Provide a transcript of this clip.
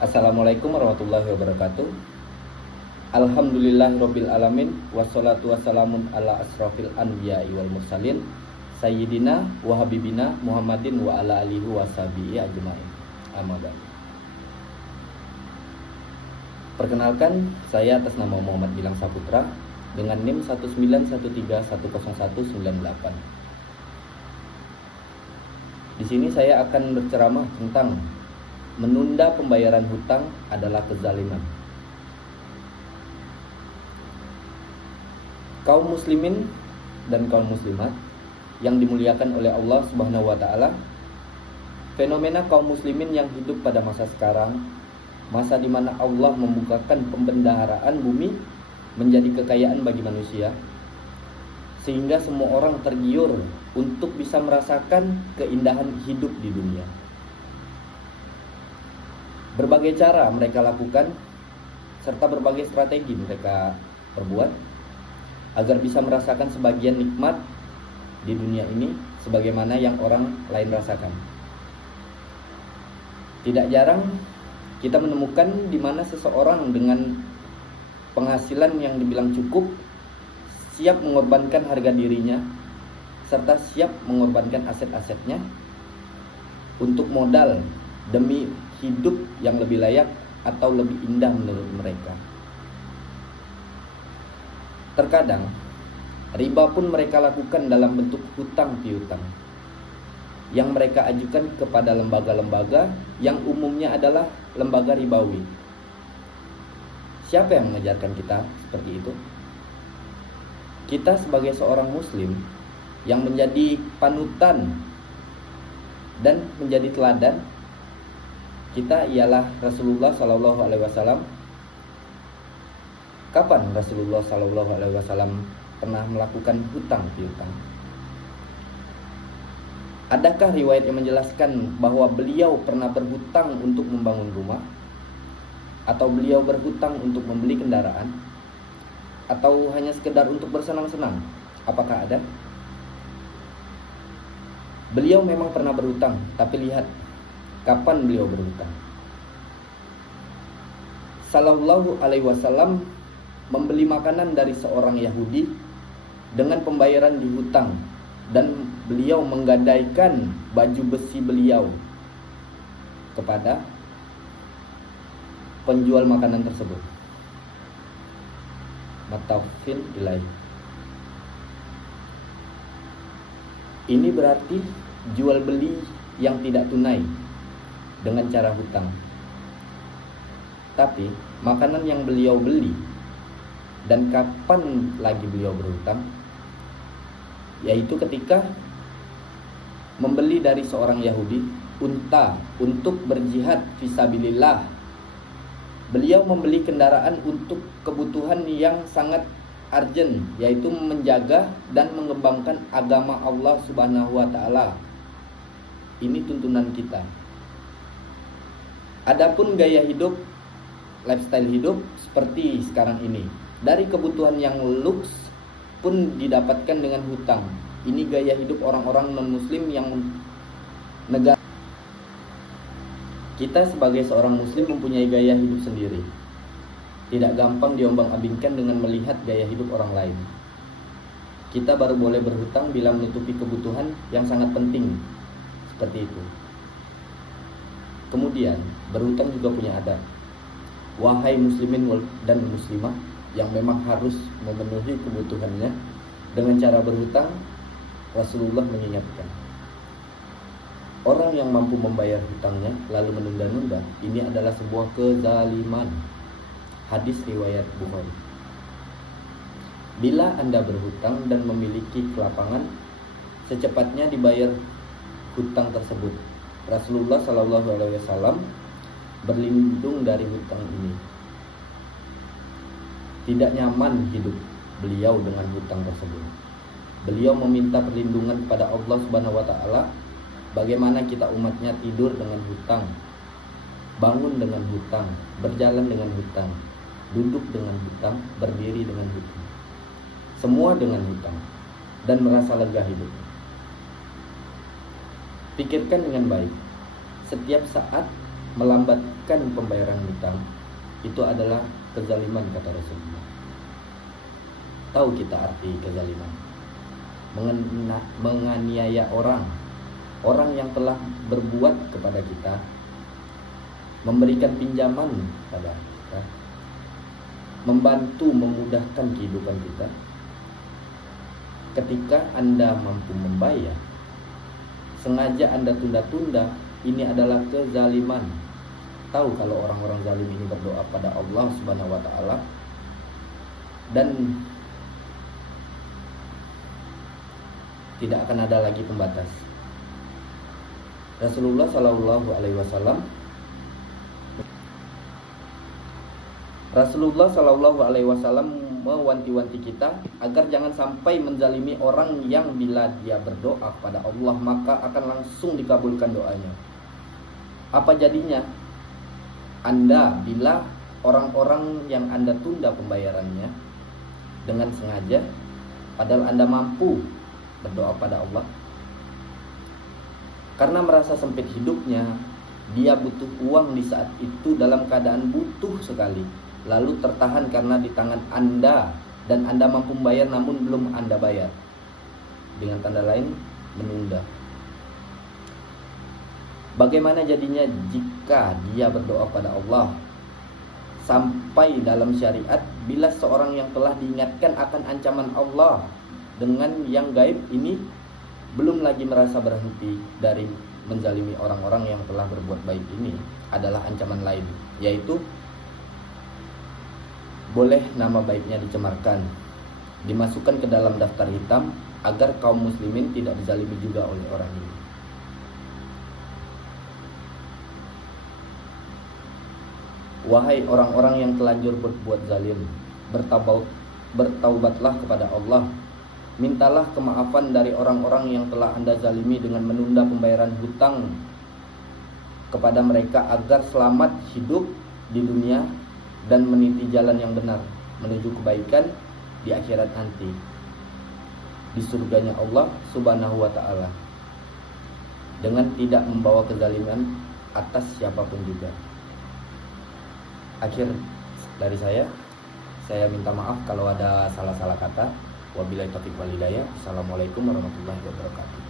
Assalamualaikum warahmatullahi wabarakatuh. Alhamdulillahirabbil alamin wassalatu wassalamun ala asrofil anbiya'i wal mursalin sayyidina wa habibina Muhammadin wa ala alihi washabihi ajmain. Amma ba'du. Perkenalkan, saya atas nama Muhammad Gilang Saputra dengan NIM 191310198. Di sini saya akan berceramah tentang menunda pembayaran hutang adalah kezaliman. Kaum muslimin dan kaum muslimat yang dimuliakan oleh Allah Subhanahu wa taala, fenomena kaum muslimin yang hidup pada masa sekarang, masa di mana Allah membukakan pembendaharaan bumi menjadi kekayaan bagi manusia, sehingga semua orang tergiur untuk bisa merasakan keindahan hidup di dunia. Berbagai cara mereka lakukan serta berbagai strategi mereka perbuat agar bisa merasakan sebagian nikmat di dunia ini sebagaimana yang orang lain rasakan. Tidak jarang kita menemukan di mana seseorang dengan penghasilan yang dibilang cukup siap mengorbankan harga dirinya serta siap mengorbankan aset-asetnya untuk modal demi hidup yang lebih layak atau lebih indah menurut mereka. Terkadang riba pun mereka lakukan dalam bentuk hutang piutang yang mereka ajukan kepada lembaga-lembaga yang umumnya adalah lembaga ribawi. Siapa yang mengajarkan kita seperti itu? Kita sebagai seorang muslim yang menjadi panutan dan menjadi teladan kita ialah Rasulullah Sallallahu Alaihi Wasallam. Kapan Rasulullah Sallallahu Alaihi Wasallam pernah melakukan hutang piutang? Adakah riwayat yang menjelaskan bahwa beliau pernah berhutang untuk membangun rumah? Atau beliau berhutang untuk membeli kendaraan? Atau hanya sekedar untuk bersenang-senang? Apakah ada? Beliau memang pernah berhutang, tapi lihat kapan beliau berhutang. Sallallahu Alaihi Wasallam membeli makanan dari seorang Yahudi dengan pembayaran di hutang, dan beliau menggadaikan baju besi beliau kepada penjual makanan tersebut. Matafil ilaih. Ini berarti jual beli yang tidak tunai dengan cara hutang. Tapi makanan yang beliau beli dan kapan lagi beliau berhutang, yaitu ketika membeli dari seorang Yahudi unta untuk berjihad fisabilillah. Beliau membeli kendaraan untuk kebutuhan yang sangat urgent, yaitu menjaga dan mengembangkan agama Allah Subhanahu wa taala. Ini tuntunan kita. Adapun gaya hidup, lifestyle hidup seperti sekarang ini, dari kebutuhan yang luks pun didapatkan dengan hutang. Ini gaya hidup orang-orang non-muslim yang negara. Kita sebagai seorang muslim mempunyai gaya hidup sendiri. Tidak gampang diombang-ambingkan dengan melihat gaya hidup orang lain. Kita baru boleh berhutang bila menutupi kebutuhan yang sangat penting, seperti itu. Kemudian, berhutang juga punya adab. Wahai muslimin dan muslimah yang memang harus memenuhi kebutuhannya dengan cara berhutang, Rasulullah mengingatkan, orang yang mampu membayar hutangnya lalu menunda-nunda, ini adalah sebuah kezaliman. Hadis riwayat Bukhari. Bila Anda berhutang dan memiliki kelapangan, secepatnya dibayar hutang tersebut. Rasulullah Shallallahu Alaihi Wasallam berlindung dari hutang ini. Tidak nyaman hidup beliau dengan hutang tersebut. Beliau meminta perlindungan kepada Allah Subhanahu wa taala. Bagaimana kita umatnya tidur dengan hutang, bangun dengan hutang, berjalan dengan hutang, duduk dengan hutang, berdiri dengan hutang. Semua dengan hutang dan merasa lega hidup. Pikirkan dengan baik. Setiap saat melambatkan pembayaran hutang itu adalah kezaliman, kata Rasulullah. Tahu kita arti kezaliman? Menganiaya orang yang telah berbuat kepada kita, memberikan pinjaman pada kita, membantu memudahkan kehidupan kita. Ketika Anda mampu membayar, sengaja Anda tunda-tunda, ini adalah kezaliman. Tahu kalau orang-orang zalim ini berdoa pada Allah Subhanahu wa taala dan tidak akan ada lagi pembatas. Rasulullah Shallallahu Alaihi Wasallam mewanti-wanti kita agar jangan sampai menzalimi orang yang bila dia berdoa pada Allah maka akan langsung dikabulkan doanya. Apa jadinya Anda bila orang-orang yang Anda tunda pembayarannya dengan sengaja, padahal Anda mampu berdoa pada Allah, karena merasa sempit hidupnya, dia butuh uang di saat itu dalam keadaan butuh sekali, lalu tertahan karena di tangan Anda dan Anda mampu membayar namun belum Anda bayar, dengan tanda lain menunda. Bagaimana jadinya jika dia berdoa pada Allah? Sampai dalam syariat, bila seorang yang telah diingatkan akan ancaman Allah dengan yang gaib ini belum lagi merasa berhenti dari menzalimi orang-orang yang telah berbuat baik, ini adalah ancaman lain, yaitu boleh nama baiknya dicemarkan, dimasukkan ke dalam daftar hitam agar kaum muslimin tidak dizalimi juga oleh orang ini. Wahai orang-orang yang telanjur berbuat zalim, bertaubatlah kepada Allah. Mintalah kemaafan dari orang-orang yang telah Anda zalimi dengan menunda pembayaran hutang kepada mereka agar selamat hidup di dunia dan meniti jalan yang benar menuju kebaikan di akhirat nanti, di surganya Allah Subhanahu wa taala, dengan tidak membawa kezaliman atas siapapun juga. Akhir dari saya minta maaf kalau ada salah-salah kata. Wabillahi taufiq wal hidayah. Assalamualaikum warahmatullahi wabarakatuh.